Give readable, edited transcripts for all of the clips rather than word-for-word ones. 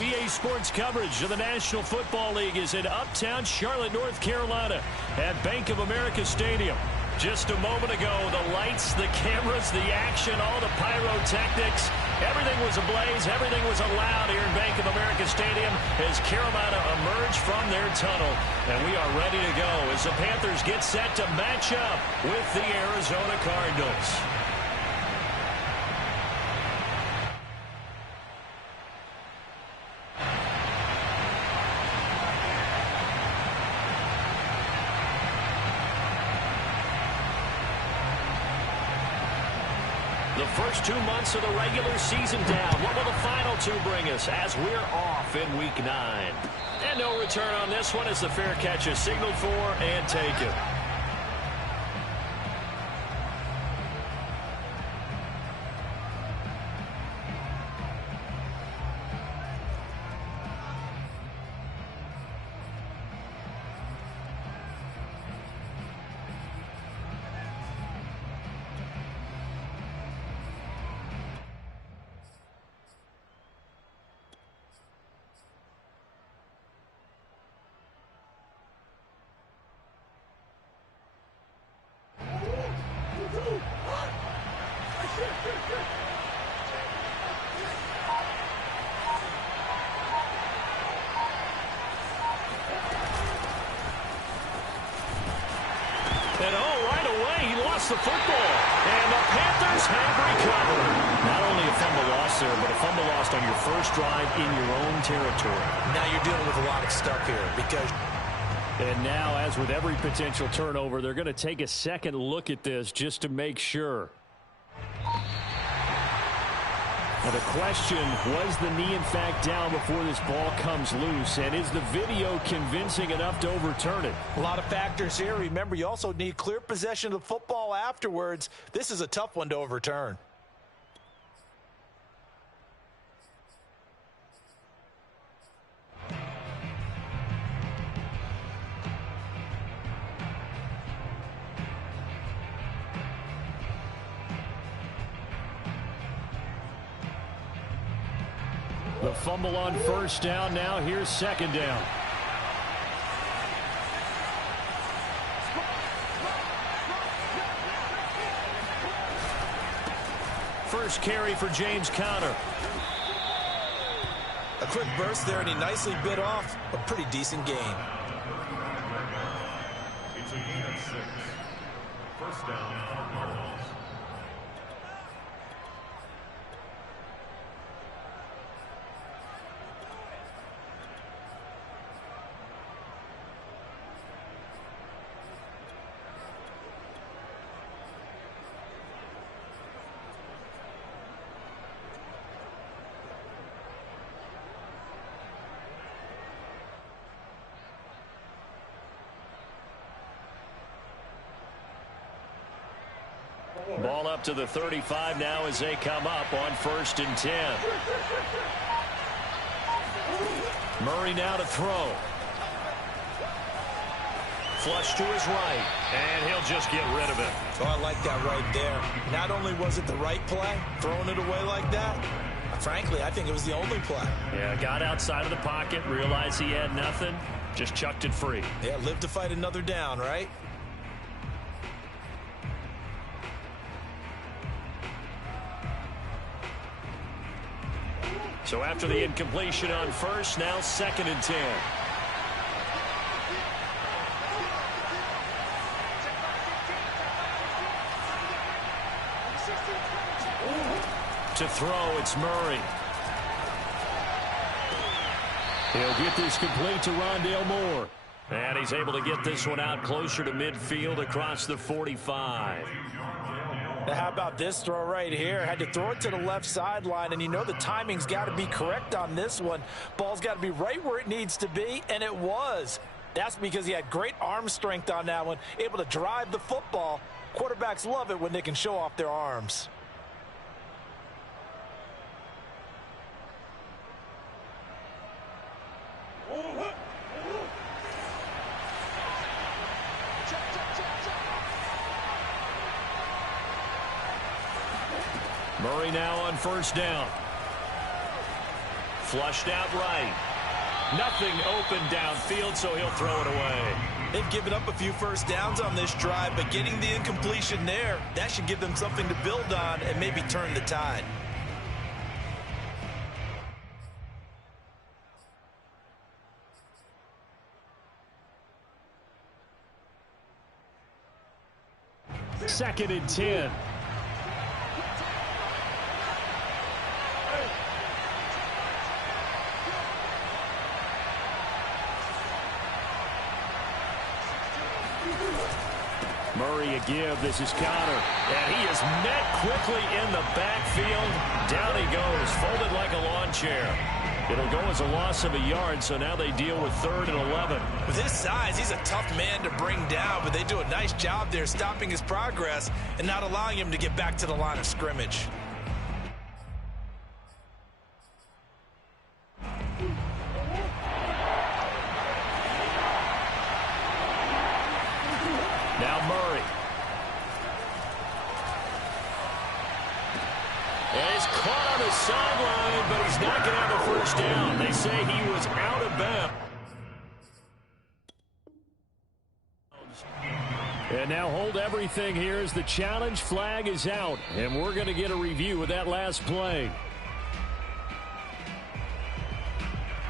EA Sports coverage of the National Football League is in uptown Charlotte, North Carolina at Bank of America Stadium. Just a moment ago, the lights, the cameras, the action, all the pyrotechnics, everything was ablaze, everything was allowed here in Bank of America Stadium as Carolina emerged from their tunnel. And we are ready to go as the Panthers get set to match up with the Arizona Cardinals. The first 2 months of the regular season down. What will the final two bring us as we're off in Week 9? And no return on this one as the fair catch is signaled for and taken. And right away, he lost the football. And the Panthers have recovered. Not only a fumble loss there, but a fumble lost on your first drive in your own territory. Now you're dealing with a lot of stuff here because... And now, as with every potential turnover, they're going to take a second look at this just to make sure. Now the question, was the knee in fact down before this ball comes loose? And is the video convincing enough to overturn it? A lot of factors here. Remember, you also need clear possession of the football afterwards. This is a tough one to overturn. The fumble on first down. Now here's second down. First carry for James Conner. A quick burst there, and he nicely bit off a pretty decent gain. It's a gain of 6. First down. Ball up to the 35 now as they come up on 1st and 10. Murray now to throw. Flush to his right, and he'll just get rid of it. Oh, I like that right there. Not only was it the right play, throwing it away like that, frankly, I think it was the only play. Yeah, got outside of the pocket, realized he had nothing, just chucked it free. Yeah, live to fight another down, right? So after the incompletion on first, now 2nd and 10. To throw, it's Murray. He'll get this complete to Rondale Moore. And he's able to get this one out closer to midfield across the 45. Now, how about this throw right here? Had to throw it to the left sideline, and you know the timing's got to be correct on this one. Ball's got to be right where it needs to be, and it was. That's because he had great arm strength on that one, able to drive the football. Quarterbacks love it when they can show off their arms. Murray now on first down. Flushed out right. Nothing open downfield, so he'll throw it away. They've given up a few first downs on this drive, but getting the incompletion there, that should give them something to build on and maybe turn the tide. Second and 10. Murray a give. This is Connor. And he is met quickly in the backfield. Down he goes, folded like a lawn chair. It'll go as a loss of a yard, so now they deal with 3rd and 11. With his size, he's a tough man to bring down, but they do a nice job there stopping his progress and not allowing him to get back to the line of scrimmage. Now Murray. And he's caught on the sideline, but he's not going to have a first down. They say he was out of bounds. And now hold everything here as the challenge flag is out. And we're going to get a review of that last play.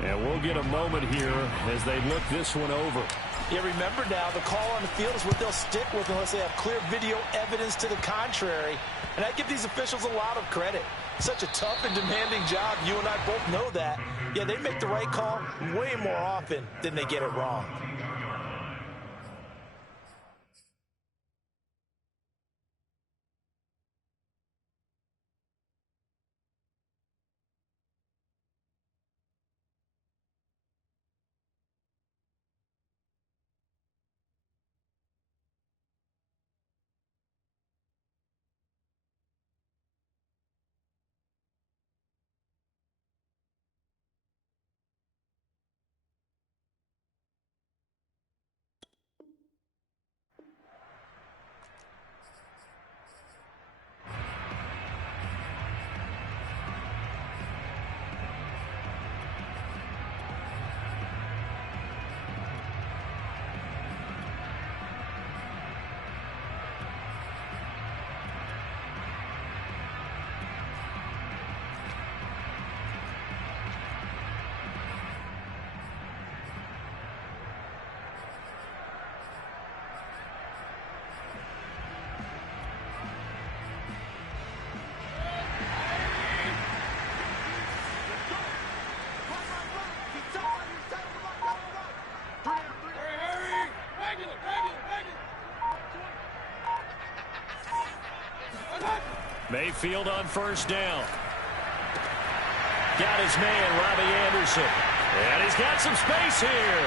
And we'll get a moment here as they look this one over. Yeah, remember now, the call on the field is what they'll stick with unless they have clear video evidence to the contrary. And I give these officials a lot of credit. Such a tough and demanding job. You and I both know that. Yeah, they make the right call way more often than they get it wrong. Mayfield on first down. Got his man, Robbie Anderson. And he's got some space here.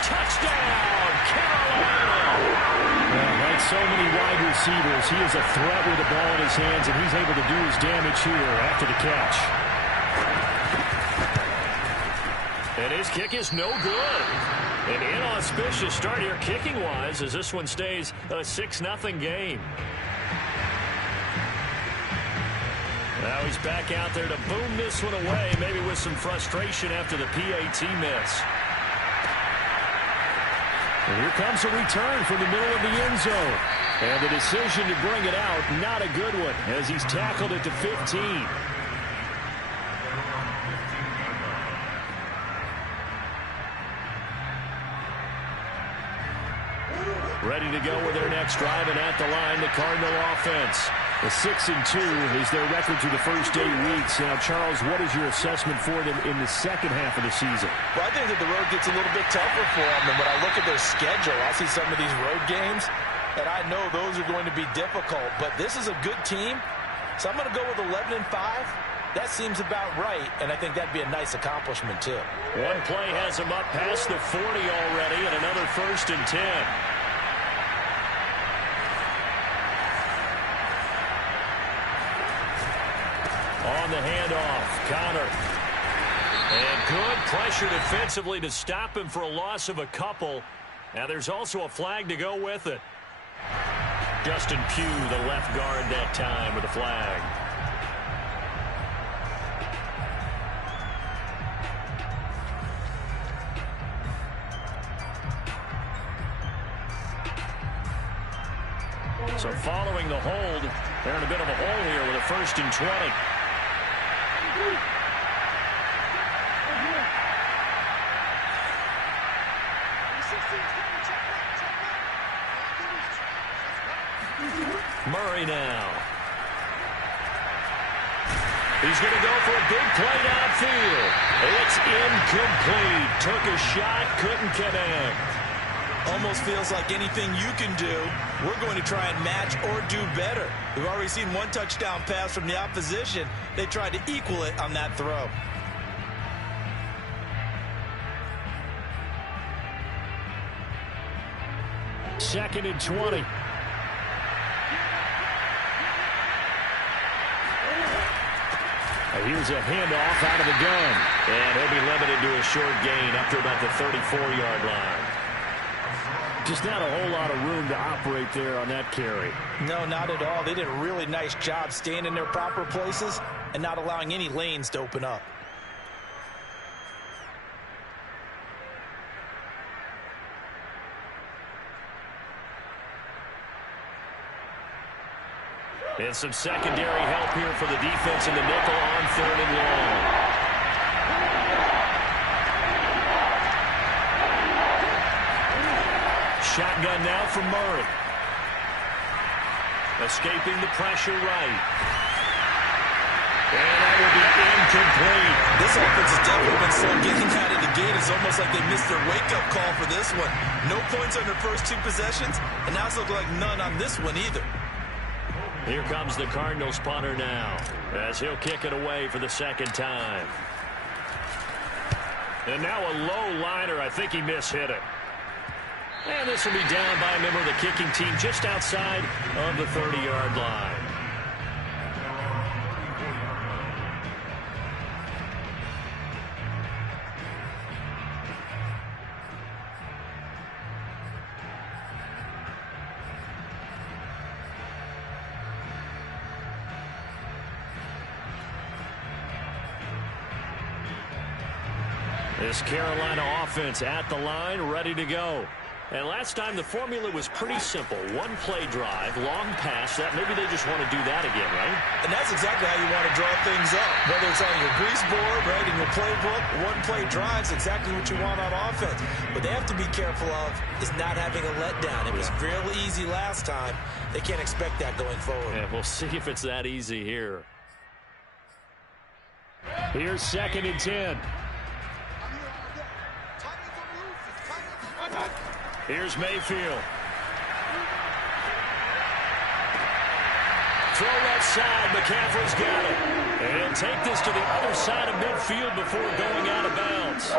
Touchdown, Carolina. Well, like so many wide receivers, he is a threat with the ball in his hands, and he's able to do his damage here after the catch. And his kick is no good. An inauspicious start here kicking-wise as this one stays a 6-0 game. Now he's back out there to boom this one away, maybe with some frustration after the PAT miss. And here comes a return from the middle of the end zone. And the decision to bring it out, not a good one, as he's tackled it to 15. Ready to go with their next drive, and at the line, the Cardinal offense. The 6-2 is their record through the first 8 weeks. Now, Charles, what is your assessment for them in the second half of the season? Well, I think that the road gets a little bit tougher for them. And when I look at their schedule, I see some of these road games, and I know those are going to be difficult. But this is a good team, so I'm going to go with 11-5. That seems about right, and I think that'd be a nice accomplishment, too. One play has them up past the 40 already, and another 1st and 10. On the handoff, Connor. And good pressure defensively to stop him for a loss of a couple. Now there's also a flag to go with it. Justin Pugh, the left guard that time with a flag. So following the hold, they're in a bit of a hole here with a 1st and 20. Murray now. He's going to go for a big play downfield. It's incomplete. Took a shot, couldn't connect. Almost feels like anything you can do, we're going to try and match or do better. We've already seen one touchdown pass from the opposition. They tried to equal it on that throw. Second and 20. Here's a handoff out of the gun. And he'll be limited to a short gain up to about the 34-yard line. Just not a whole lot of room to operate there on that carry. No, not at all. They did a really nice job staying in their proper places and not allowing any lanes to open up. And some secondary help here for the defense in the nickel on 3rd and long. Shotgun now from Murray. Escaping the pressure right. And that will be incomplete. This offense has definitely been slow getting out of the gate. It's almost like they missed their wake-up call for this one. No points on their first 2 possessions, and now it's looking like none on this one either. Here comes the Cardinals punter now, as he'll kick it away for the 2nd time. And now a low liner. I think he mishit it. And this will be down by a member of the kicking team just outside of the 30-yard line. This Carolina offense at the line, ready to go. And last time the formula was pretty simple. 1 play drive, long pass. That maybe they just want to do that again, right? And that's exactly how you want to draw things up. Whether it's on your grease board, right, in your playbook, 1 play drive is exactly what you want on offense. What they have to be careful of is not having a letdown. It was real easy last time. They can't expect that going forward. Yeah, we'll see if it's that easy here. Here's 2nd and 10. Here's Mayfield. Throw left side. McCaffrey's got it. And he'll take this to the other side of midfield before going out of bounds.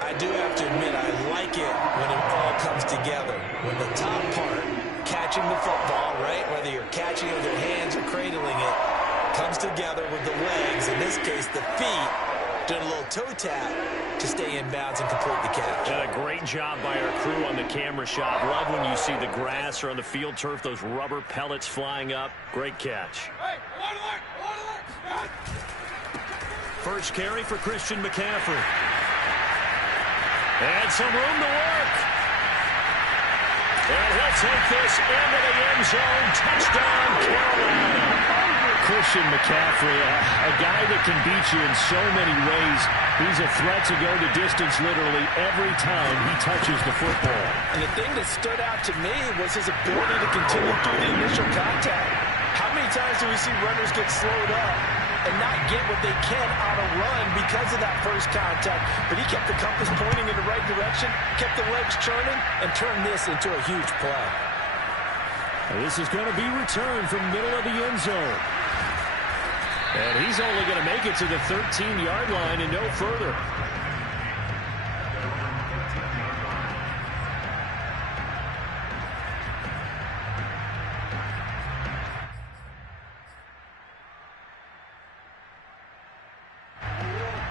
I do have to admit, I like it when it all comes together. When the top part, catching the football, right, whether you're catching it with your hands or cradling it, comes together with the legs, in this case the feet, doing a little toe tap to stay in bounds and complete the catch. And a great job by our crew on the camera shot. Love when you see the grass or on the field turf, those rubber pellets flying up. Great catch. First carry for Christian McCaffrey. And some room to work. And he'll take this into the end zone. Touchdown, Carolina. Christian McCaffrey, a guy that can beat you in so many ways. He's a threat to go the distance literally every time he touches the football. And the thing that stood out to me was his ability to continue through the initial contact. How many times do we see runners get slowed up and not get what they can on a run because of that first contact? But he kept the compass pointing in the right direction, kept the legs churning, and turned this into a huge play. This is going to be returned from middle of the end zone. And he's only going to make it to the 13-yard line and no further.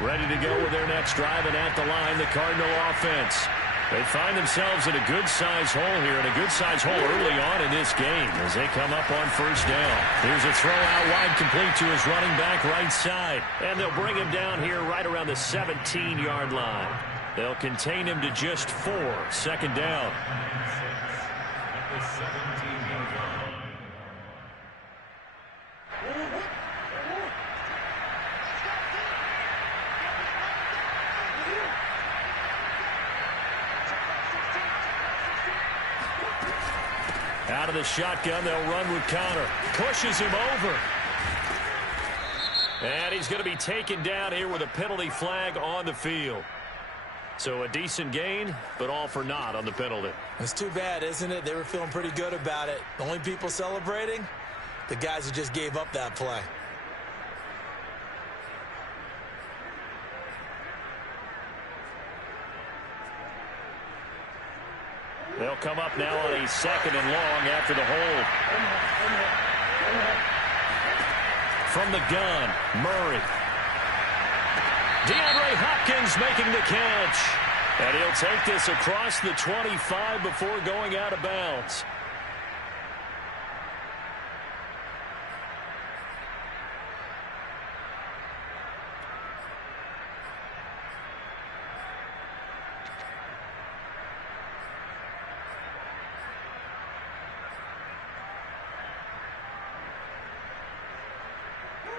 Ready to go with their next drive, and at the line, the Cardinal offense. They find themselves in a good-sized hole here, and a good-sized hole early on in this game as they come up on 1st down. Here's a throw out wide, complete to his running back right side. And they'll bring him down here right around the 17-yard line. They'll contain him to just 4. 2nd down. Number 17, Out of the shotgun, they'll run with Connor. Pushes him over. And he's going to be taken down here with a penalty flag on the field. So a decent gain, but all for naught on the penalty. It's too bad, isn't it? They were feeling pretty good about it. The only people celebrating, the guys who just gave up that play. They'll come up now on a 2nd and long after the hold. From the gun, Murray. DeAndre Hopkins making the catch. And he'll take this across the 25 before going out of bounds.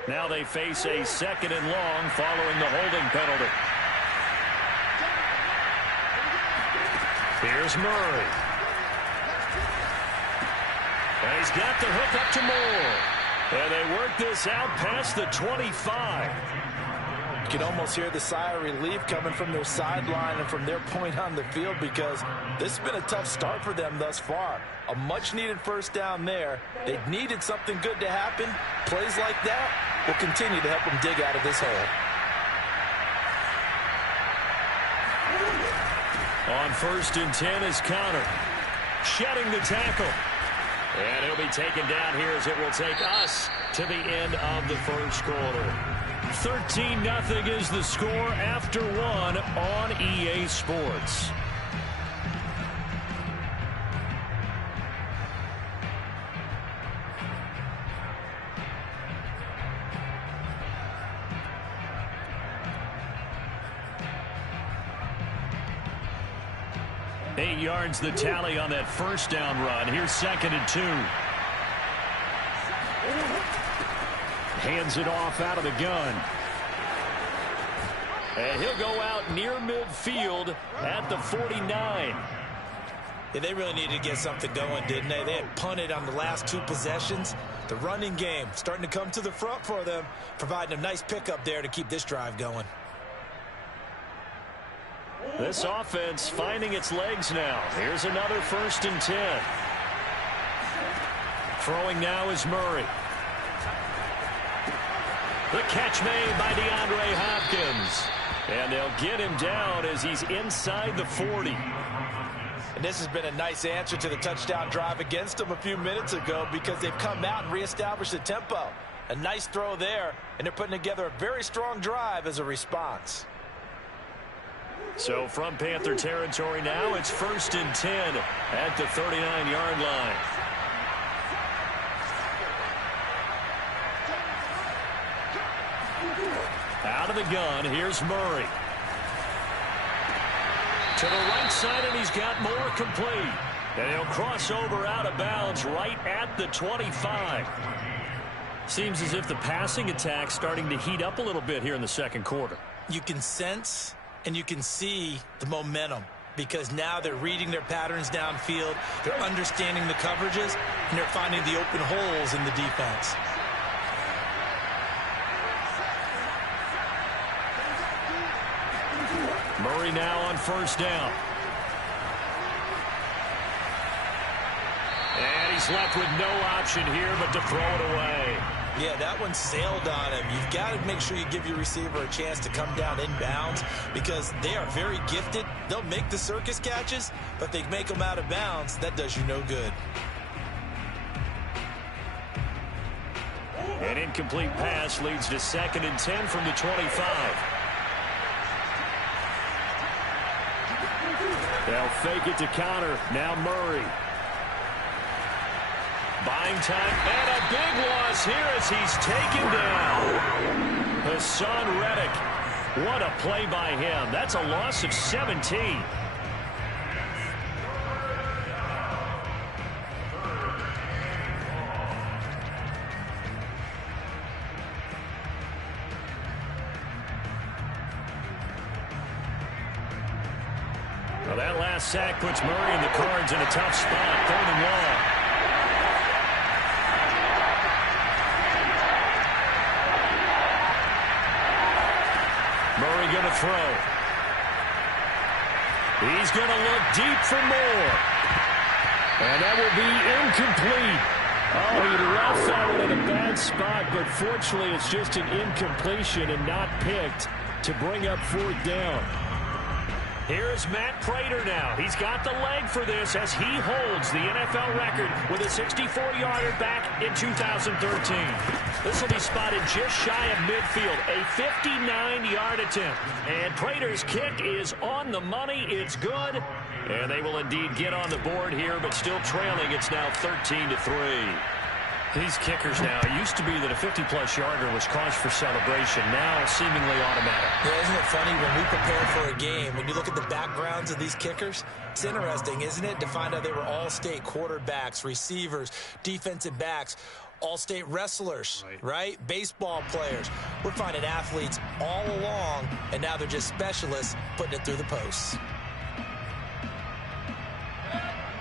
Now they face a 2nd and long following the holding penalty. Here's Murray. And he's got the hook up to Moore. And they work this out past the 25. You can almost hear the sigh of relief coming from their sideline and from their point on the field, because this has been a tough start for them thus far. A much-needed first down there. They needed something good to happen. Plays like that will continue to help them dig out of this hole. On 1st and 10 is Connor. Shedding the tackle. And he'll be taken down here as it will take us to the end of the first quarter. 13-0 is the score after 1 on EA Sports. Eight yards the tally on that first down run. Here's 2nd and 2. Hands it off out of the gun. And he'll go out near midfield at the 49. Yeah, they really needed to get something going, didn't they? They had punted on the last 2 possessions. The running game starting to come to the front for them, providing a nice pickup there to keep this drive going. This offense finding its legs now. Here's another 1st and 10. Throwing now is Murray. The catch made by DeAndre Hopkins. And they'll get him down as he's inside the 40. And this has been a nice answer to the touchdown drive against them a few minutes ago, because they've come out and reestablished the tempo. A nice throw there, and they're putting together a very strong drive as a response. So from Panther territory now, it's 1st and 10 at the 39-yard line. Out of the gun, here's Murray. To the right side, and he's got Moore complete. And he'll cross over out of bounds right at the 25. Seems as if the passing attack's starting to heat up a little bit here in the second quarter. You can sense and you can see the momentum, because now they're reading their patterns downfield, they're understanding the coverages, and they're finding the open holes in the defense. Murray now on 1st down. And he's left with no option here but to throw it away. Yeah, that one sailed on him. You've got to make sure you give your receiver a chance to come down inbounds, because they are very gifted. They'll make the circus catches, but they make them out of bounds. That does you no good. An incomplete pass leads to 2nd and 10 from the 25. They'll fake it to Connor. Now Murray. Buying time, and a big loss here as he's taken down. Hassan Reddick. What a play by him. That's a loss of 17. Well, that last sack puts Murray and the Cards in a tough spot. 3rd and long. Murray going to throw. He's going to look deep for more. And that will be incomplete. Oh, he left that one in a bad spot, but fortunately it's just an incompletion and not picked to bring up 4th down. Here's Matt Prater now. He's got the leg for this as he holds the NFL record with a 64-yarder back in 2013. This will be spotted just shy of midfield, a 59-yard attempt. And Prater's kick is on the money. It's good. And they will indeed get on the board here, but still trailing. It's now 13-3. These kickers now, it used to be that a 50-plus yarder was cause for celebration. Now seemingly automatic. Yeah, isn't it funny when we prepare for a game, when you look at the backgrounds of these kickers, it's interesting, isn't it, to find out they were all-state quarterbacks, receivers, defensive backs, all-state wrestlers, right? Baseball players. We're finding athletes all along, and now they're just specialists putting it through the posts.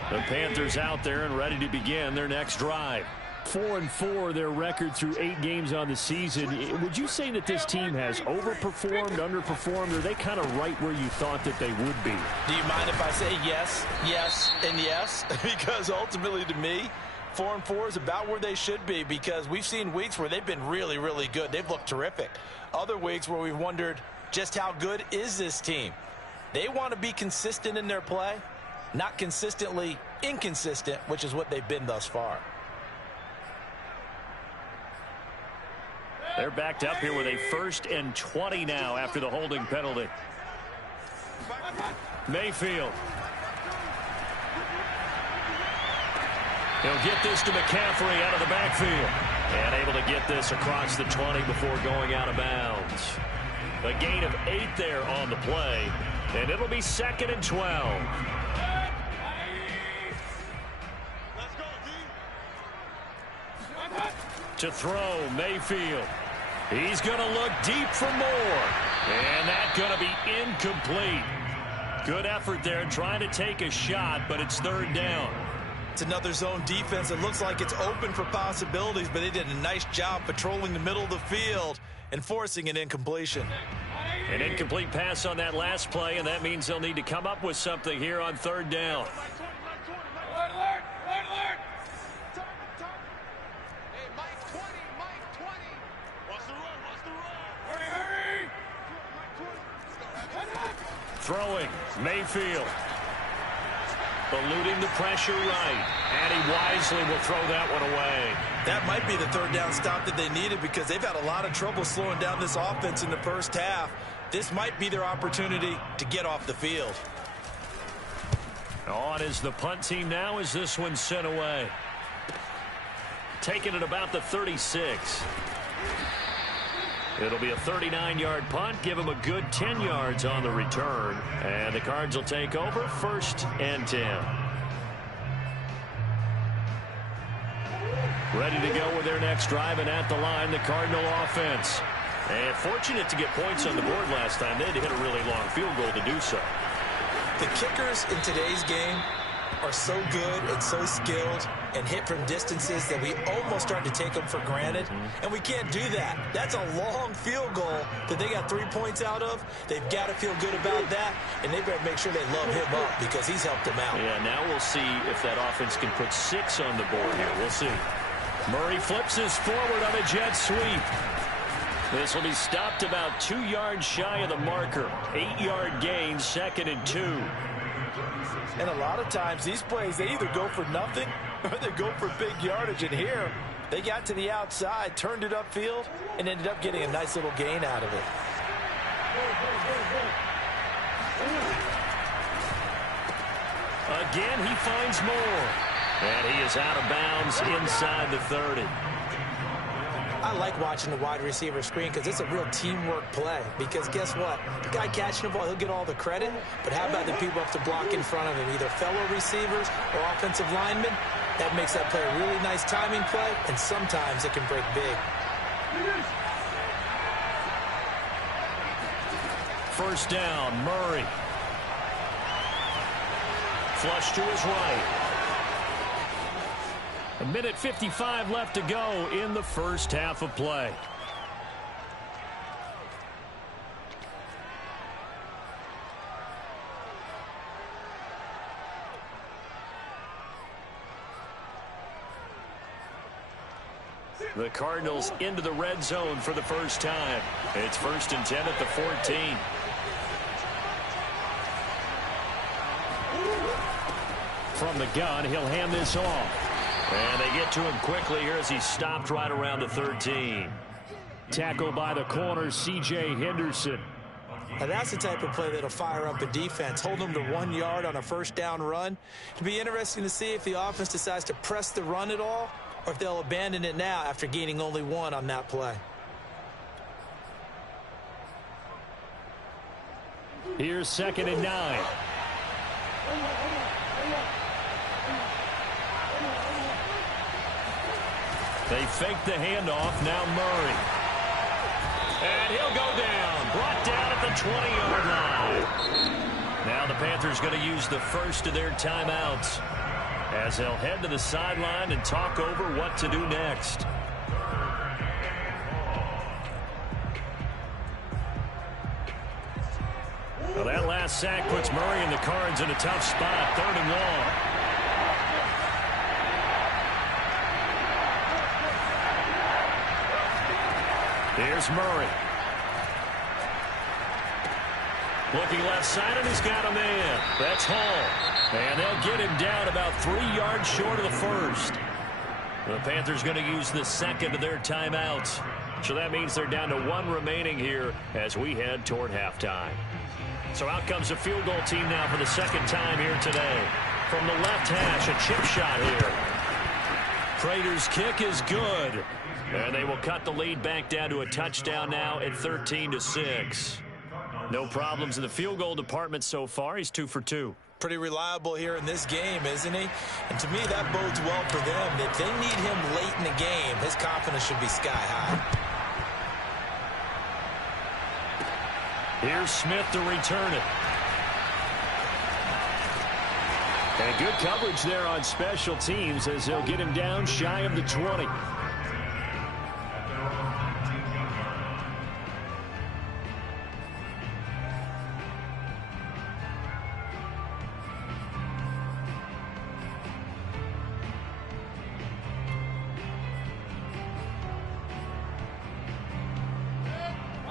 The Panthers out there and ready to begin their next drive. 4-4, their record through 8 games on the season. Would you say that this team has overperformed, underperformed, or are they kind of right where you thought that they would be? Do you mind if I say yes, yes, and yes? Because ultimately to me, 4-4 is about where they should be, because we've seen weeks where they've been really, really good. They've looked terrific. Other weeks where we've wondered just how good is this team. They want to be consistent in their play, not consistently inconsistent, which is what they've been thus far. They're backed up here with a 1st and 20 now after the holding penalty. Mayfield. He'll get this to McCaffrey out of the backfield. And able to get this across the 20 before going out of bounds. A gain of 8 there on the play. And it'll be 2nd and 12. To throw, Mayfield. He's going to look deep for more. And that's going to be incomplete. Good effort there trying to take a shot, but it's 3rd down. It's another zone defense. It looks like it's open for possibilities, but they did a nice job patrolling the middle of the field and forcing an incompletion. An incomplete pass on that last play, and that means they'll need to come up with something here on 3rd down. Throwing, Mayfield. Eluding the pressure right. And he wisely will throw that one away. That might be the 3rd down stop that they needed, because they've had a lot of trouble slowing down this offense in the first half. This might be their opportunity to get off the field. On is the punt team now as this one's sent away. Taking it about the 36. It'll be a 39-yard punt. Give them a good 10 yards on the return. And the Cards will take over 1st and 10. Ready to go with their next drive, and at the line, the Cardinal offense. And fortunate to get points on the board last time. They had to hit a really long field goal to do so. The kickers in today's game are so good and so skilled and hit from distances that we almost start to take them for granted. And we can't do that. That's a long field goal that they got 3 points out of. They've got to feel good about that, and they better make sure they love him up because he's helped them out. Yeah, now we'll see if that offense can put 6 on the board here. We'll see. Murray flips this forward on a jet sweep. This will be stopped about 2 yards shy of the marker. 8-yard gain, 2nd and 2. And a lot of times these plays, they either go for nothing or they go for big yardage. And here, they got to the outside, turned it upfield, and ended up getting a nice little gain out of it. Again, he finds more. And he is out of bounds inside the 30. I like watching the wide receiver screen because it's a real teamwork play. Because guess what? The guy catching the ball, he'll get all the credit. But how about the people up to block in front of him, either fellow receivers or offensive linemen? That makes that play a really nice timing play, and sometimes it can break big. 1st down, Murray. Flush to his right. 1:55 left to go in the first half of play. The Cardinals into the red zone for the first time. It's 1st and 10 at the 14. From the gun, he'll hand this off. And they get to him quickly here as he stopped right around the 13. Tackled by the corner, C.J. Henderson. Now that's the type of play that'll fire up a defense. Hold them to 1 yard on a first down run. It'll be interesting to see if the offense decides to press the run at all, or if they'll abandon it now after gaining only 1 on that play. Here's 2nd and 9. They fake the handoff. Now Murray. And he'll go down. Brought down at the 20-yard line. Now the Panthers going to use the first of their timeouts, as they'll head to the sideline and talk over what to do next. Well, that last sack puts Murray and the Cards in a tough spot. 3rd and long. Here's Murray. Looking left side, and he's got a man. That's Hall. And they'll get him down about 3 yards short of the first. The Panthers going to use the second of their timeouts. So that means they're down to 1 remaining here as we head toward halftime. So out comes the field goal team now for the second time here today. From the left hash, a chip shot here. Prater's kick is good. And they will cut the lead back down to a touchdown now at 13-6. No problems in the field goal department so far. He's 2 for 2. Pretty reliable here in this game, isn't he? And to me, that bodes well for them. If they need him late in the game, his confidence should be sky high. Here's Smith to return it. And good coverage there on special teams as they'll get him down shy of the 20.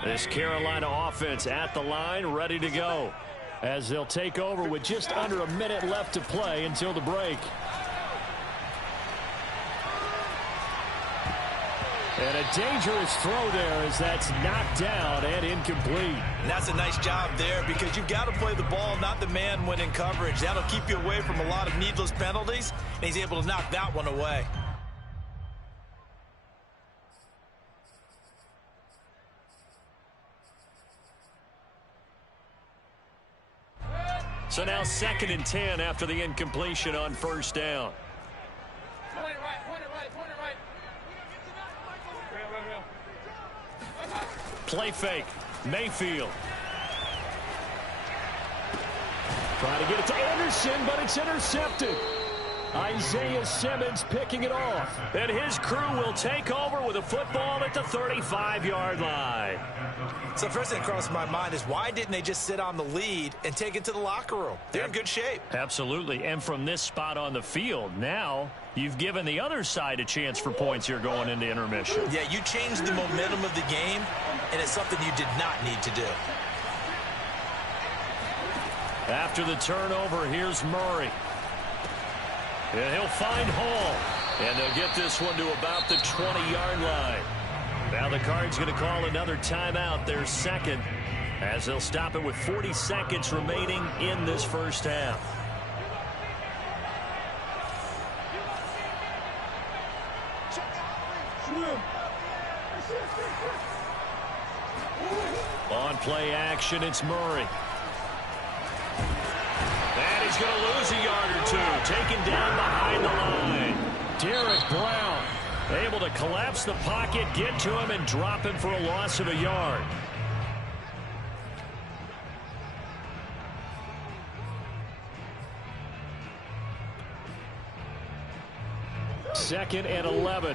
This Carolina offense at the line, ready to go, as they'll take over with just under a minute left to play until the break. And a dangerous throw there as that's knocked down and incomplete. And that's a nice job there, because you've got to play the ball, not the man when in coverage. That'll keep you away from a lot of needless penalties, and he's able to knock that one away. So now 2nd and 10 after the incompletion on first down. Play fake. Mayfield. Trying to get it to Anderson, but it's intercepted. Isaiah Simmons picking it off. And his crew will take over with a football at the 35-yard line. So the first thing that crosses my mind is, why didn't they just sit on the lead and take it to the locker room? They're in good shape. Absolutely. And from this spot on the field, now you've given the other side a chance for points here going into intermission. Yeah, you changed the momentum of the game, and it's something you did not need to do. After the turnover, here's Murray. And he'll find Hall. And they'll get this one to about the 20-yard line. Now the Cards going to call another timeout, their second, as they'll stop it with 40 seconds remaining in this first half. On play action, it's Murray. And he's going to lose a yard or two, taken down behind the line. Derek Brown able to collapse the pocket, get to him, and drop him for a loss of a yard. 2nd and 11.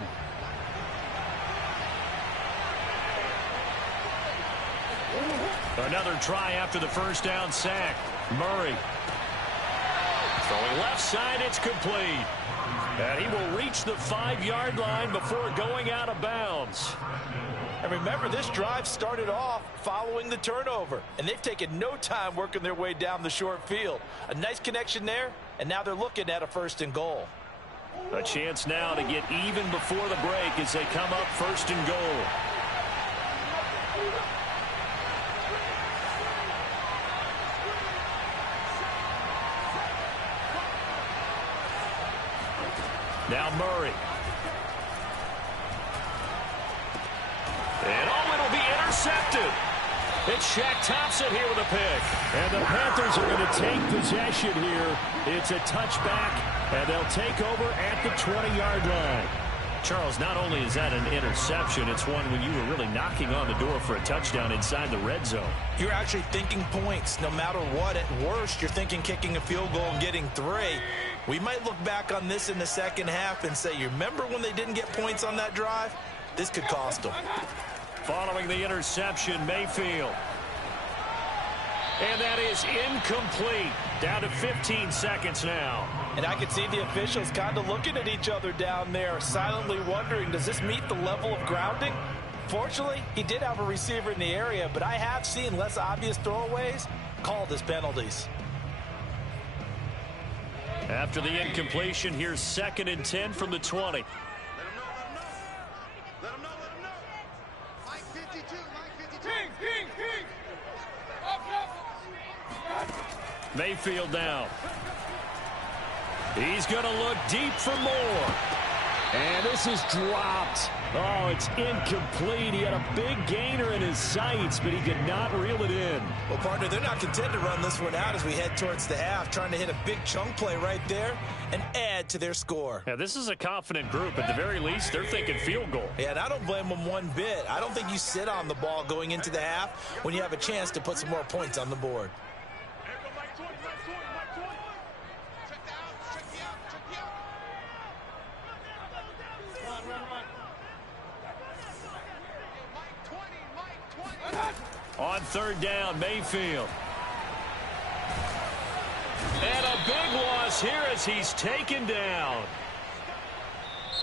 Another try after the first down sack. Murray. Throwing left side, it's complete. And he will reach the 5-yard line before going out of bounds. And remember, this drive started off following the turnover, and they've taken no time working their way down the short field. A nice connection there, and now they're looking at a 1st and goal. A chance now to get even before the break as they come up 1st and goal. Now Murray. And it'll be intercepted. It's Shaq Thompson here with a pick. And the Panthers are going to take possession here. It's a touchback, and they'll take over at the 20-yard line. Charles, not only is that an interception, it's one when you were really knocking on the door for a touchdown inside the red zone. You're actually thinking points. No matter what, at worst, you're thinking kicking a field goal and getting 3. We might look back on this in the second half and say, you remember when they didn't get points on that drive? This could cost them. Following the interception, Mayfield. And that is incomplete. Down to 15 seconds now. And I can see the officials kind of looking at each other down there, silently wondering, does this meet the level of grounding? Fortunately, he did have a receiver in the area, but I have seen less obvious throwaways called as penalties. After the incompletion, here's 2nd and 10 from the 20. Let him know. Mike 52, Mike 52. King. Up. Mayfield down. He's going to look deep for more. And this is dropped. Oh, it's incomplete. He had a big gainer in his sights, but he could not reel it in. Well, partner, they're not content to run this one out as we head towards the half, trying to hit a big chunk play right there and add to their score. Yeah, this is a confident group. At the very least, they're thinking field goal. Yeah, and I don't blame them one bit. I don't think you sit on the ball going into the half when you have a chance to put some more points on the board. On 3rd down, Mayfield. And a big loss here as he's taken down.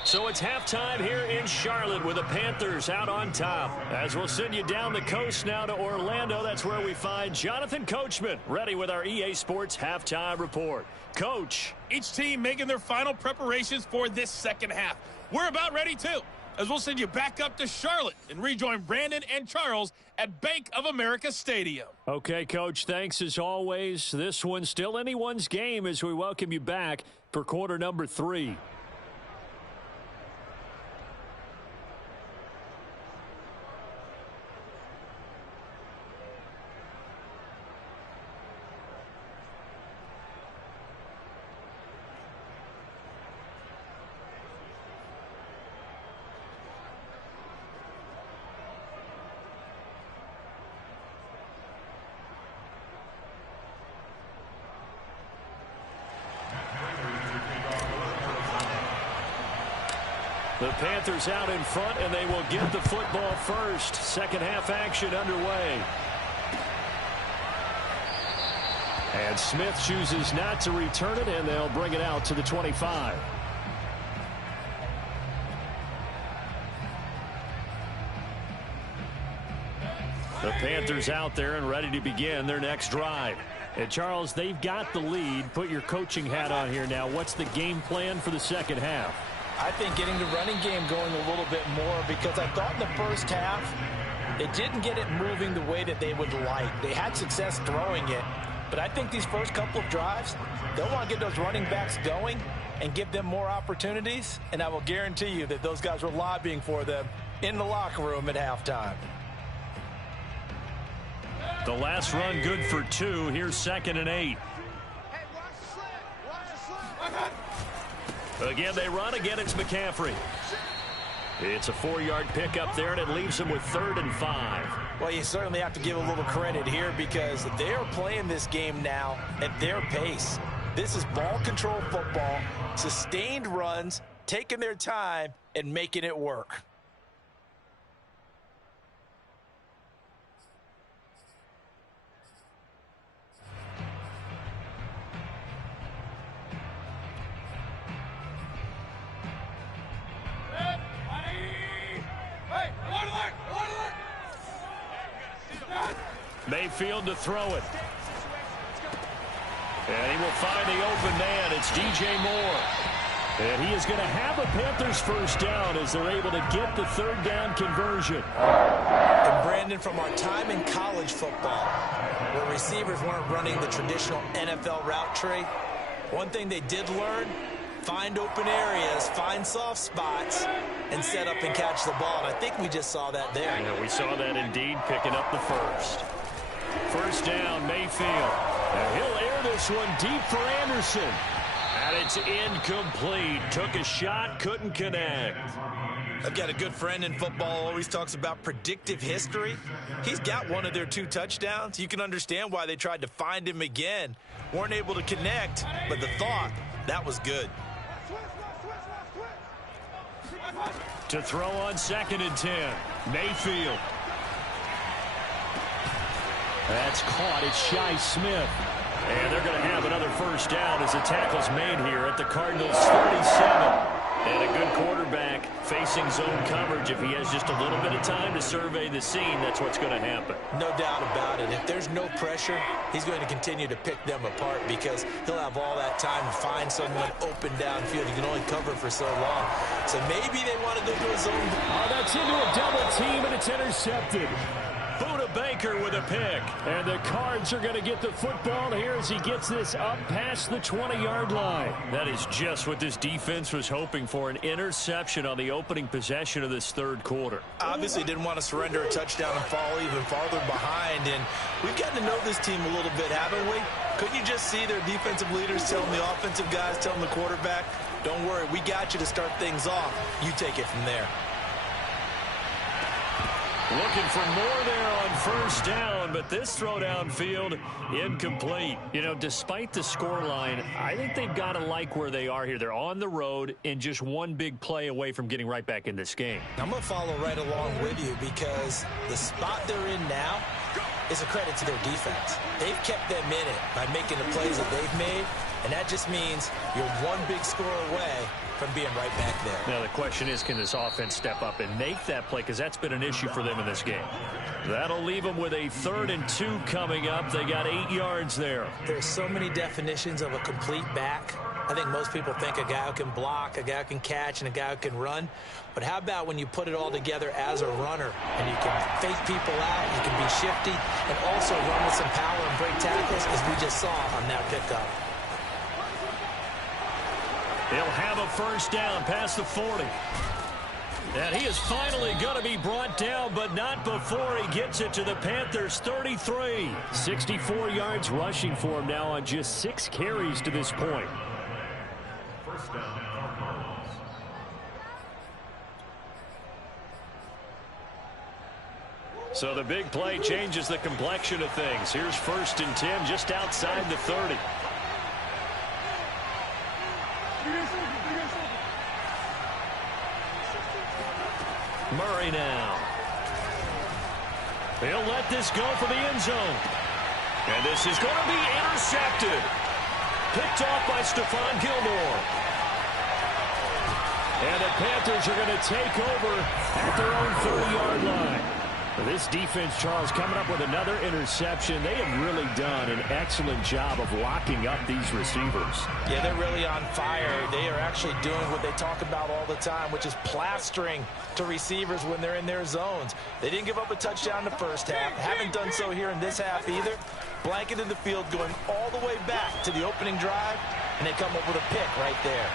So it's halftime here in Charlotte with the Panthers out on top. As we'll send you down the coast now to Orlando, that's where we find Jonathan Coachman ready with our EA Sports Halftime Report. Coach. Each team making their final preparations for this second half. We're about ready too, as we'll send you back up to Charlotte and rejoin Brandon and Charles at Bank of America Stadium. Okay, Coach, thanks as always. This one's still anyone's game as we welcome you back for quarter number 3. The Panthers out in front, and they will get the football first. Second half action underway. And Smith chooses not to return it, and they'll bring it out to the 25. The Panthers out there and ready to begin their next drive. And Charles, they've got the lead. Put your coaching hat on here now. What's the game plan for the second half? I think getting the running game going a little bit more, because I thought in the first half it didn't get it moving the way that they would like. They had success throwing it, but I think these first couple of drives, they'll want to get those running backs going and give them more opportunities, and I will guarantee you that those guys were lobbying for them in the locker room at halftime. The last run good for 2. Here's 2nd and 8. Again, they run. Again, it's McCaffrey. It's a 4-yard pickup there, and it leaves them with 3rd and 5. Well, you certainly have to give a little credit here because they are playing this game now at their pace. This is ball control football, sustained runs, taking their time and making it work. Mayfield to throw it. And he will find the open man. It's DJ Moore. And he is going to have a Panthers first down as they're able to get the third down conversion. And Brandon, from our time in college football, where receivers weren't running the traditional NFL route tree, one thing they did learn, find open areas, find soft spots, and set up and catch the ball. And I think we just saw that there. Yeah, we saw that indeed, picking up the first. First down, Mayfield. And he'll air this one deep for Anderson. And it's incomplete. Took a shot, couldn't connect. I've got a good friend in football, always talks about predictive history. He's got one of their 2 touchdowns. You can understand why they tried to find him again. Weren't able to connect, but the thought, that was good. To throw on 2nd and 10. Mayfield. That's caught. It's Shi Smith. And they're going to have another first down as the tackle's made here at the Cardinals' 37. And a good quarterback facing zone coverage. If he has just a little bit of time to survey the scene, that's what's going to happen. No doubt about it. If there's no pressure, he's going to continue to pick them apart because he'll have all that time to find someone open downfield. He can only cover for so long. So maybe they want to go to a zone. Oh, that's into a double team, and it's intercepted. Buda Baker with a pick. And the Cards are going to get the football here as he gets this up past the 20-yard line. That is just what this defense was hoping for, an interception on the opening possession of this third quarter. Obviously didn't want to surrender a touchdown and fall even farther behind. And we've gotten to know this team a little bit, haven't we? Couldn't you just see their defensive leaders telling the offensive guys, telling the quarterback, don't worry, we got you to start things off. You take it from there. Looking for more there on first down, but this throw downfield, incomplete. You know, despite the scoreline, I think they've got to like where they are here. They're on the road and just one big play away from getting right back in this game. I'm going to follow right along with you because the spot they're in now is a credit to their defense. They've kept them in it by making the plays that they've made, and that just means you're one big score away from being right back there. Now the question is, can this offense step up and make that play? Because that's been an issue for them in this game. That'll leave them with a 3rd and 2 coming up. They got 8 yards there. There's so many definitions of a complete back. I think most people think a guy who can block, a guy who can catch, and a guy who can run. But how about when you put it all together as a runner and you can fake people out, you can be shifty, and also run with some power and break tackles, as we just saw on that pickup. He'll have a first down past the 40. And he is finally going to be brought down, but not before he gets it to the Panthers' 33. 64 yards rushing for him now on just 6 carries to this point. First down, Cardinals. So the big play changes the complexion of things. Here's 1st and 10 just outside the 30. Murray now. He'll let this go for the end zone. And this is going to be intercepted. Picked off by Stephon Gilmore. And the Panthers are going to take over at their own 30-yard line. This defense, Charles, coming up with another interception. They have really done an excellent job of locking up these receivers. Yeah, they're really on fire. They are actually doing what they talk about all the time, which is plastering to receivers when they're in their zones. They didn't give up a touchdown in the first half. Haven't done so here in this half either. Blanketed the field going all the way back to the opening drive, and they come up with a pick right there.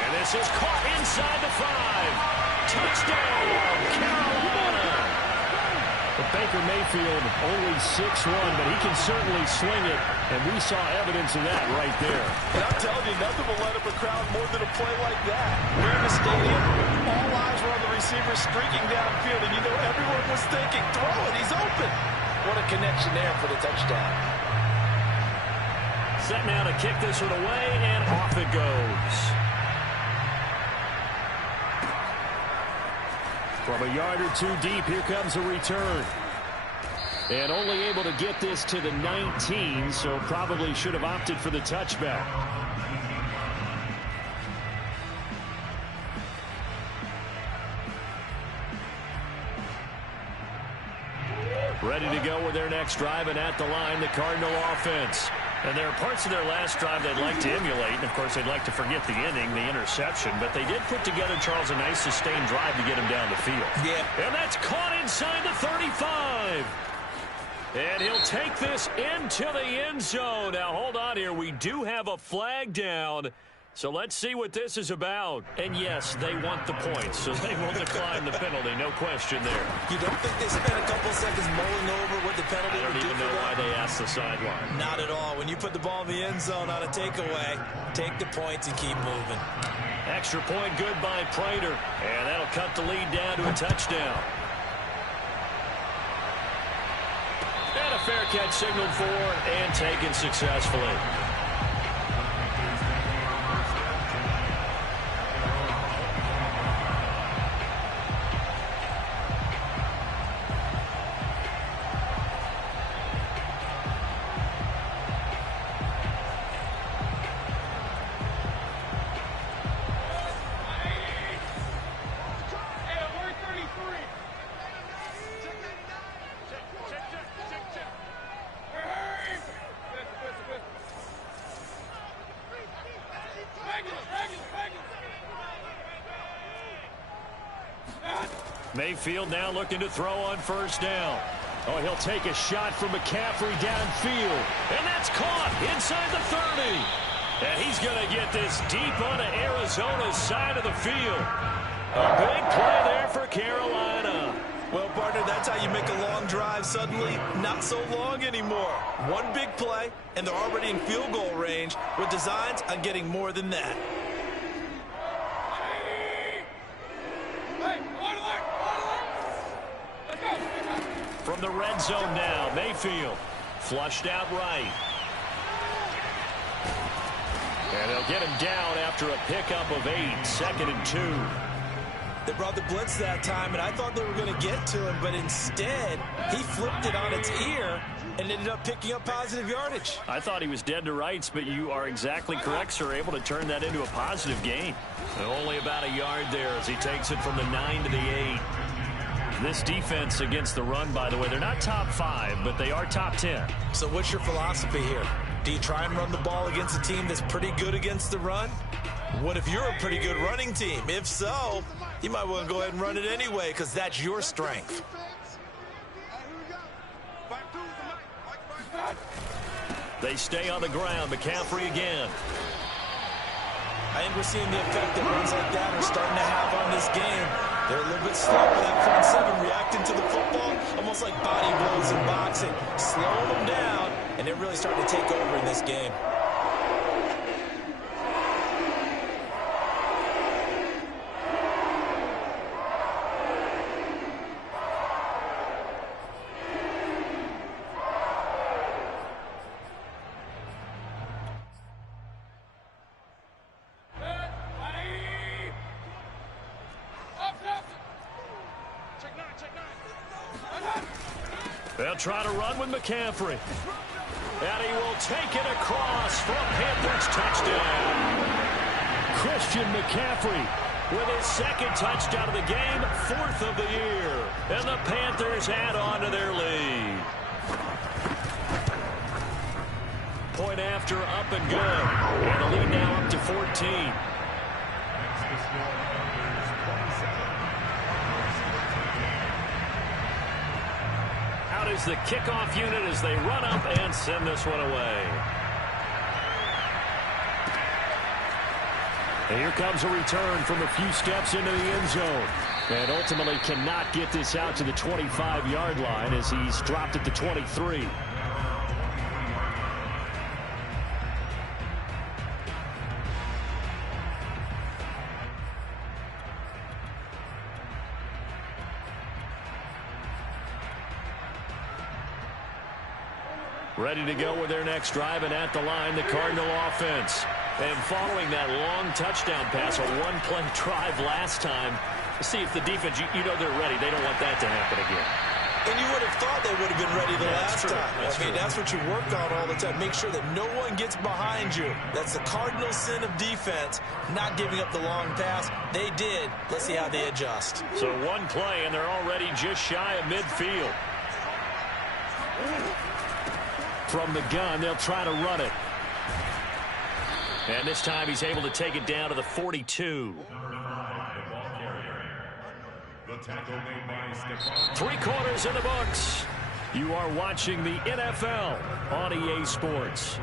And this is caught inside the 5. Touchdown, Carolina. But Baker Mayfield only 6'1", but he can certainly swing it, and we saw evidence of that right there. And I'm telling you, nothing will let up a crowd more than a play like that. Here in the stadium, all eyes were on the receiver streaking downfield, and you know everyone was thinking, throw it, he's open. What a connection there for the touchdown. Set now to kick this one away, and off it goes. From a yard or two deep, here comes a return. And only able to get this to the 19, so probably should have opted for the touchback. Ready to go with their next drive, and at the line, the Cardinal offense. And there are parts of their last drive they'd like to emulate, and of course they'd like to forget the inning, the interception, but they did put together, Charles, a nice sustained drive to get him down the field. Yeah. And that's caught inside the 35. And he'll take this into the end zone. Now, hold on here. We do have a flag down. So let's see what this is about. And, yes, they want the points, so they will decline the penalty. No question there. You don't think they spent a couple seconds mulling over what the penalty I don't would do even for know them? why they asked the sideline. Not at all. When you put the ball in the end zone on a takeaway, take the points and keep moving. Extra point good by Prater. And that'll cut the lead down to a touchdown. And a fair catch signaled for and taken successfully. Mayfield now looking to throw on first down. Oh, he'll take a shot from McCaffrey downfield. And that's caught inside the 30. And he's going to get this deep onto Arizona's side of the field. A big play there for Carolina. Well, partner, that's how you make a long drive suddenly not so long anymore. One big play, and they're already in field goal range with designs on getting more than that. From the red zone now, Mayfield flushed out right. And they'll get him down after a pickup of 8, 2nd and 2. They brought the blitz that time, and I thought they were going to get to him, but instead, he flipped it on its ear and ended up picking up positive yardage. I thought he was dead to rights, but you are exactly correct, sir. Able to turn that into a positive gain. And only about a yard there as he takes it from the 9 to the 8. This defense against the run, by the way, they're not top 5, but they are top 10. So what's your philosophy here? Do you try and run the ball against a team that's pretty good against the run? What if you're a pretty good running team? If so, you might want to go ahead and run it anyway because that's your strength. They stay on the ground. McCaffrey again. I think we're seeing the effect that runs like that are starting to have on this game. They're a little bit slow with that front seven reacting to the football, almost like body blows in boxing, slowing them down, and they're really starting to take over in this game. They'll try to run with McCaffrey. And he will take it across for a Panthers touchdown. Christian McCaffrey with his 2nd touchdown of the game, 4th of the year. And the Panthers add on to their lead. Point after, up and good. And the lead now up to 14. Out is the kickoff unit as they run up and send this one away. And here comes a return from a few steps into the end zone. And ultimately cannot get this out to the 25-yard line as he's dropped at the 23. Ready to go with their next drive, and at the line, the Cardinal offense. And following that long touchdown pass, a one-play drive last time, See if the defense, you know they're ready. They don't want that to happen again. And you would have thought they would have been ready the last time. That's what you work on all the time. Make sure that no one gets behind you. That's the cardinal sin of defense, not giving up the long pass. They did. Let's see how they adjust. So one play, and they're already just shy of midfield. From the gun, they'll try to run it. And this time he's able to take it down to the 42. Three quarters in the books. You are watching the NFL on EA Sports.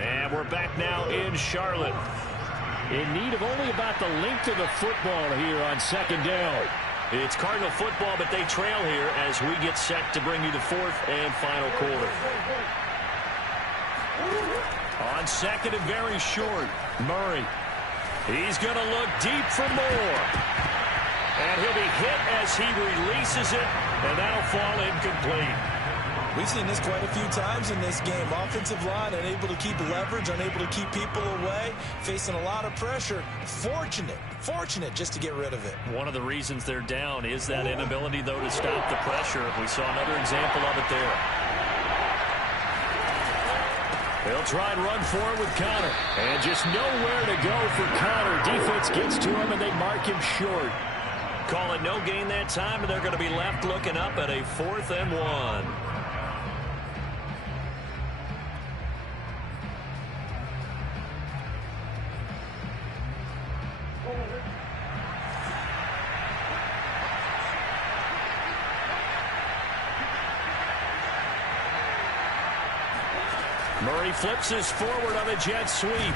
And we're back now in Charlotte. In need of only about the length of the football here on second down. It's Cardinal football, but they trail here as we get set to bring you the fourth and final quarter. On second and very short, Murray. He's going to look deep for more. And he'll be hit as he releases it, and that'll fall incomplete. We've seen this quite a few times in this game. Offensive line unable to keep leverage, unable to keep people away, facing a lot of pressure. Fortunate just to get rid of it. One of the reasons they're down is that inability, though, to stop the pressure. We saw another example of it there. They'll try and run for it with Connor. And just nowhere to go for Connor. Defense gets to him, and they mark him short. Call it no gain that time, and they're going to be left looking up at a 4th and 1. Murray flips his forward on a jet sweep.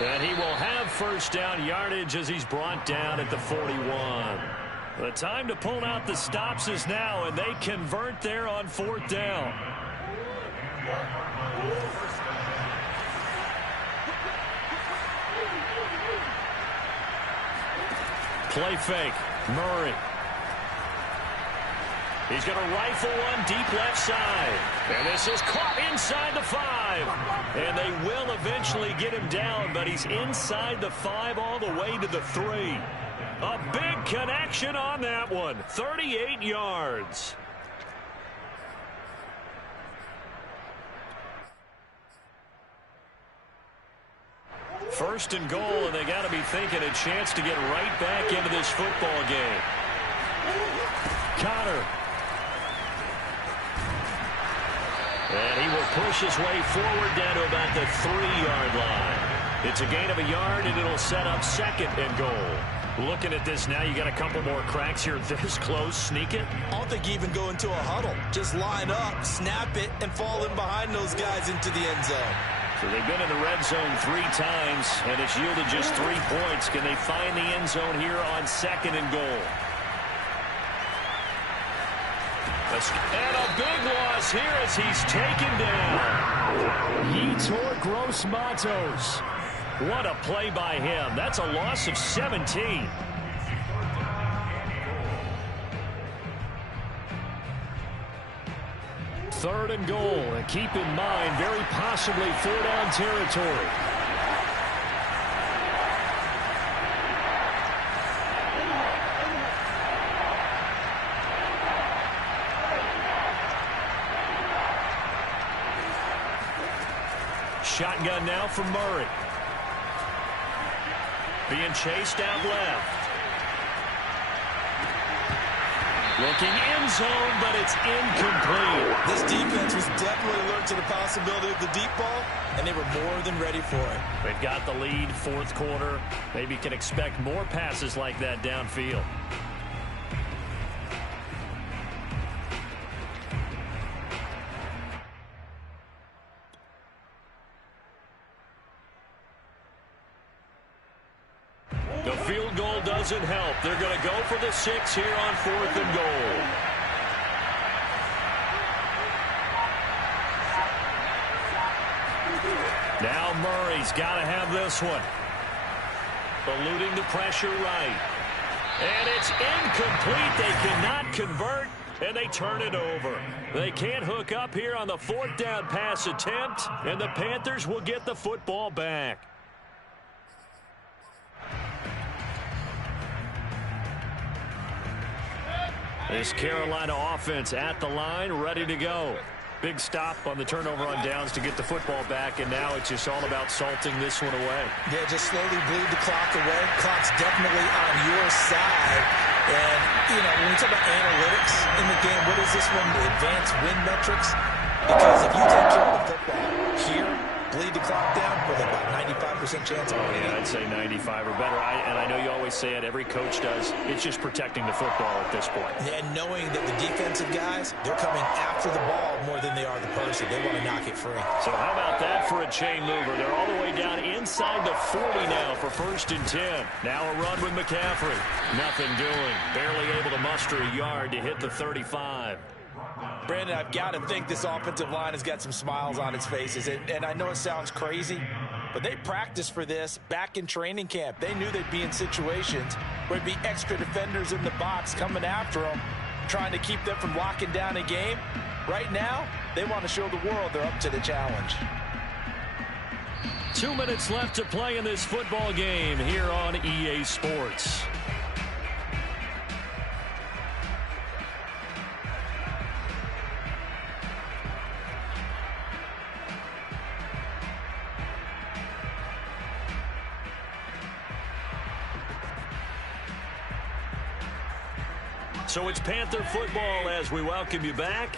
And he will have first down yardage as he's brought down at the 41. The time to pull out the stops is now, and they convert there on 4th down. Play fake. Murray. He's going to rifle one deep left side. And this is caught inside the 5. And they will eventually get him down, but he's inside the 5 all the way to the 3. A big connection on that one. 38 yards. First and goal, and they got to be thinking a chance to get right back into this football game. Connor. And he will push his way forward down to about the 3-yard line. It's a gain of a yard, and it'll set up 2nd and goal. Looking at this now, you got a couple more cracks here. This close, sneak it. I don't think you even go into a huddle. Just line up, snap it, and fall in behind those guys into the end zone. So they've been in the red zone 3 times, and it's yielded just 3 points. Can they find the end zone here on 2nd and goal? And a big loss here as he's taken down. Yetur Gross-Matos. What a play by him. That's a loss of 17. Third and goal. And keep in mind, very possibly 4-down territory. Shotgun now from Murray. Being chased out left. Looking end zone, but it's incomplete. This defense was definitely alert to the possibility of the deep ball, and they were more than ready for it. They've got the lead, 4th quarter. Maybe can expect more passes like that downfield. The field goal doesn't help. They're going to go for the 6 here on 4th and goal. Now Murray's got to have this one. Eluding the pressure right. And it's incomplete. They cannot convert, and they turn it over. They can't hook up here on the 4th down pass attempt, and the Panthers will get the football back. This Carolina offense at the line, ready to go. Big stop on the turnover on downs to get the football back, and now it's just all about salting this one away. Yeah, just slowly bleed the clock away. Clock's definitely on your side. And, you know, when we talk about analytics in the game, what is this one? The advanced win metrics? Because if you take care of the football here, bleed the clock down, with about 95% chance of winning. Yeah, I'd say 95 or better. And I know you always say it, every coach does. It's just protecting the football at this point. And knowing that the defensive guys, they're coming after the ball more than they are the person. They want to knock it free. So how about that for a chain mover? They're all the way down inside the 40 now for 1st and 10. Now a run with McCaffrey. Nothing doing. Barely able to muster a yard to hit the 35. Brandon, I've got to think this offensive line has got some smiles on its faces. And I know it sounds crazy, but they practiced for this back in training camp. They knew they'd be in situations where there'd be extra defenders in the box coming after them, trying to keep them from locking down a game. Right now, they want to show the world they're up to the challenge. 2 minutes left to play in this football game here on EA Sports. So it's Panther football as we welcome you back.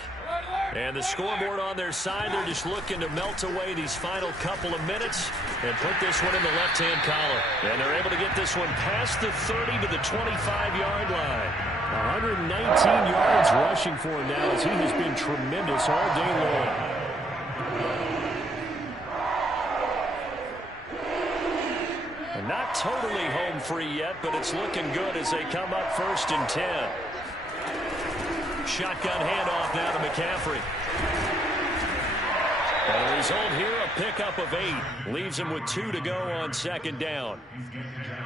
And the scoreboard on their side, they're just looking to melt away these final couple of minutes and put this one in the left-hand column. And they're able to get this one past the 30 to the 25-yard line. 119 yards rushing for him now as he has been tremendous all day long. And not totally home free yet, but it's looking good as they come up 1st and 10. Shotgun handoff now to McCaffrey. And the result here, a pickup of 8. Leaves him with 2 to go on 2nd down.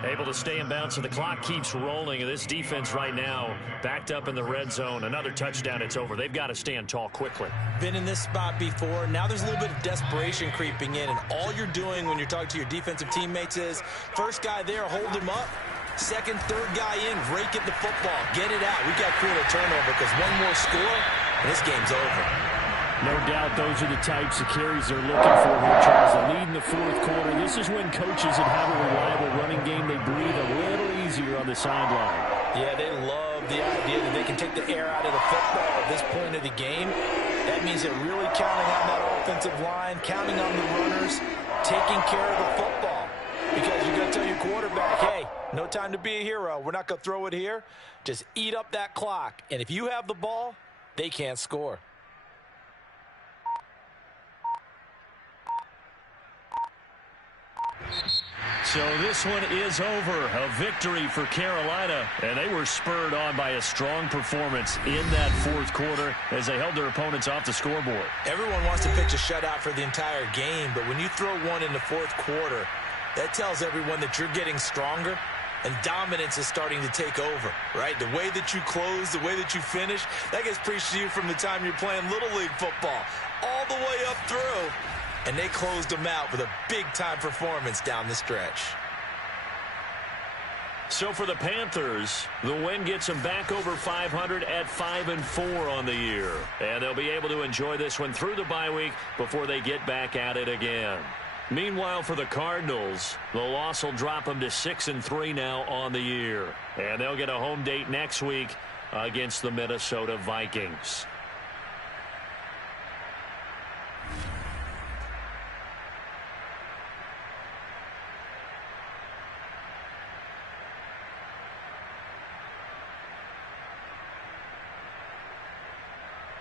Able to stay in bounds, so the clock keeps rolling. And this defense right now backed up in the red zone. Another touchdown, it's over. They've got to stand tall quickly. Been in this spot before. Now there's a little bit of desperation creeping in. And all you're doing when you're talking to your defensive teammates is, first guy there, hold him up. Second, third guy in, rake at the football. Get it out. We've got to create a turnover because one more score, and this game's over. No doubt those are the types of carries they're looking for here, Charles. The lead in the 4th quarter. This is when coaches that have a reliable running game, they breathe a little easier on the sideline. Yeah, they love the idea that they can take the air out of the football at this point of the game. That means they're really counting on that offensive line, counting on the runners, taking care of the football. Because you're going to tell your quarterback, hey, no time to be a hero. We're not going to throw it here. Just eat up that clock. And if you have the ball, they can't score. So this one is over. A victory for Carolina. And they were spurred on by a strong performance in that 4th quarter as they held their opponents off the scoreboard. Everyone wants to pitch a shutout for the entire game, but when you throw one in the 4th quarter, that tells everyone that you're getting stronger and dominance is starting to take over, right? The way that you close, the way that you finish, that gets preached to you from the time you're playing Little League football all the way up through. And they closed them out with a big-time performance down the stretch. So for the Panthers, the win gets them back over 500 at 5-4 on the year. And they'll be able to enjoy this one through the bye week before they get back at it again. Meanwhile, for the Cardinals, the loss will drop them to 6-3 now on the year. And they'll get a home date next week against the Minnesota Vikings.